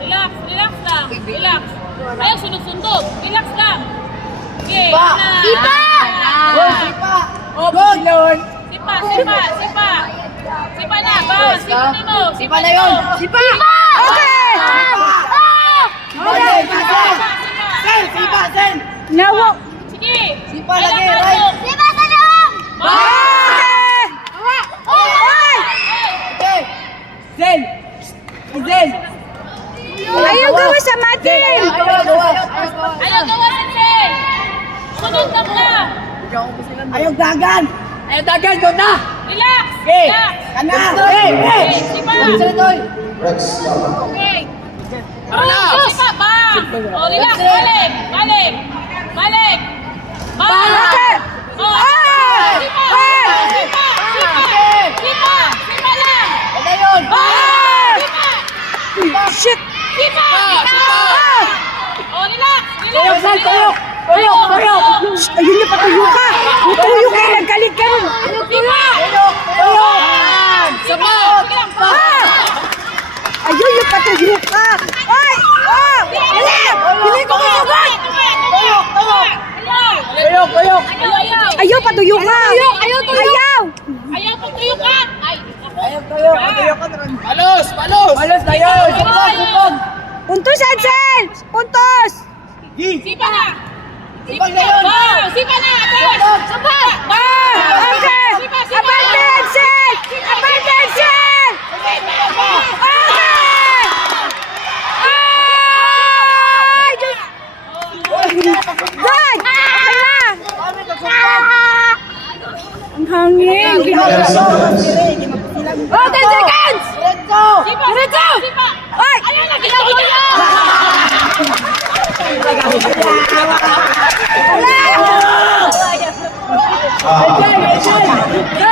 Relax, relax lang. Relax. Ayaw, sunod-sundog. Relax lang. Okay. Sipa! Sipa! Good! Sipa, sipa, sipa. Sipa na, ba? Sipa nino. Sipa na yun! Sipa! Okay! Sen! Sipa! Sen! Nawo. Sige. Sipa lagi, right? Sipa sa loob! Okay! Okay! Zen! Zen! Ayaw gawa sa matin! Ayaw gawa, Sensei. Sunod lang. Ayaw dagan! Ayaw dagan! Doon na! Relax. Okay! Relax. Kana! Hey! Hey! Sipa. Okay. Sipa, bang. Oh, relax. Balik. Balik. Balik. Okay. Oh, sipa. Sipa. Sipa. Sipa. Sipa lang. Ano yun? Sipa. Shit! Sipa. Oh, relax. Relax. Tuyok! San! Tuyok! Tuyok! Tuyok! Ayun na patuyo ka! Tutuyo ka! Nagkalit ka rin! Sipa. Tuyok! Tuyok! Sipa. Ayun yung patuyo ka! Ay! Oh! Hindi ko masagad! Tuyok! Tuyok! Tuyok! Tuyok! Ayaw patuyo ka! Ayaw! Ayaw! Ayaw pag tuyo ka. Ay, ako. Ayaw tuyok! Tuyok ka naman! Palos! Palos! Palos na yun! Supog! Supog! Puntos, Ansel! Puntos! Sipa na. Supog na yun! Oh, sipa na. Supog! Supog. Okay! Abante, Ansel! Abante, Ansel! Okay! Ay! Diyos! Good! Okay na! Ang hangin! Oh, 10 seconds! Diretso! Sipa. Sipa. Sipa. Ay! Ano na ginawa niya? Wala! Hey! Hey!